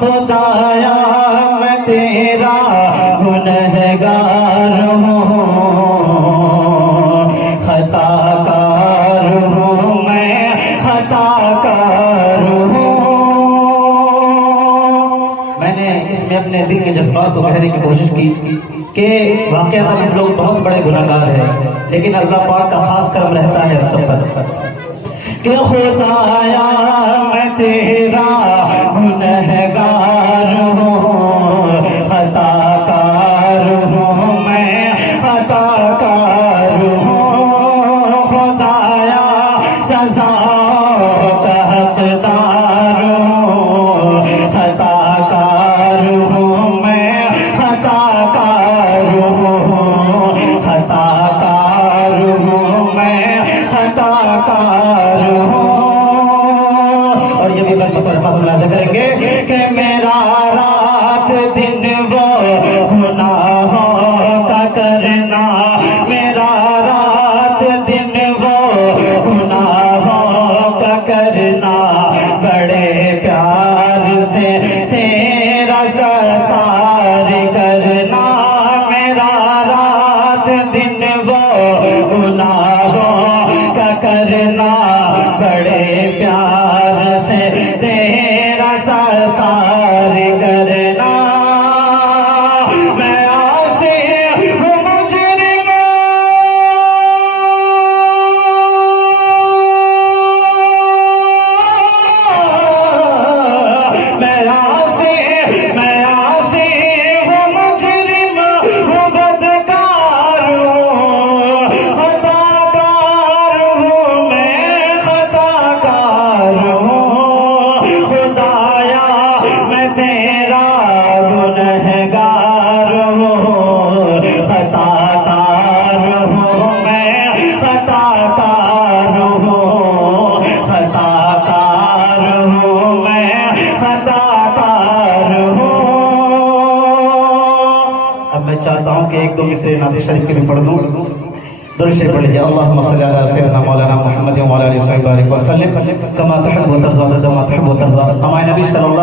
خدایا میں تیرا گنہگار ہوں، خطا کار ہوں، میں خطا کار ہوں۔ میں نے اس میں اپنے دل کے جذبات کو کہنے کی کوشش کی کہ واقعہ ہم لوگ بہت بڑے گنہگار ہیں، لیکن اللہ پاک کا خاص کرم رہتا ہے ہم سب پر کہ خدایا میں تیرا گنہگار ہوں، خطا کار ہوں، میں خطا کار ہوں۔ خدایا سزا کا حقدار ہوں، خطا کار ہوں، میں خطا کار ہوں، خطا کار ہوں، میں خطا کار ہوں۔ اور یہ بھی بات پر فضل کریں گے کہ میرا رات دن وہ گناہوں کا کرنا، میرا رات دن وہ گناہوں کا کرنا، بڑے پیار سے تیرا ستار کرنا، میرا رات دن وہ گناہوں کا کرنا، بڑے پیار سے تیرا ستار کرنا۔ میں عاصی ہوں مجرم، میں عاصی ہوں مجرم، ہوں بدکار ہوں، خطا کار ہوں، میں خطا کار ہوں۔ خدایا میں تیرا گنہگار ہوں، خطا کار ہوں، میں خطا کار ہوں، خطا کار ہوں، میں خطا کار ہوں۔ اب میں چاہتا ہوں کہ ایک دو مصرے نعت شریف کے بھی پڑھ دوں، درود شریف پڑھ لیجیے۔ اللہم صلی علی سیدنا مولانا محمد وعلی آلہ وصحبہ وسلم کما تحب و ترضى، ما تحب و ترضى۔ ہمارے نبی صلی اللہ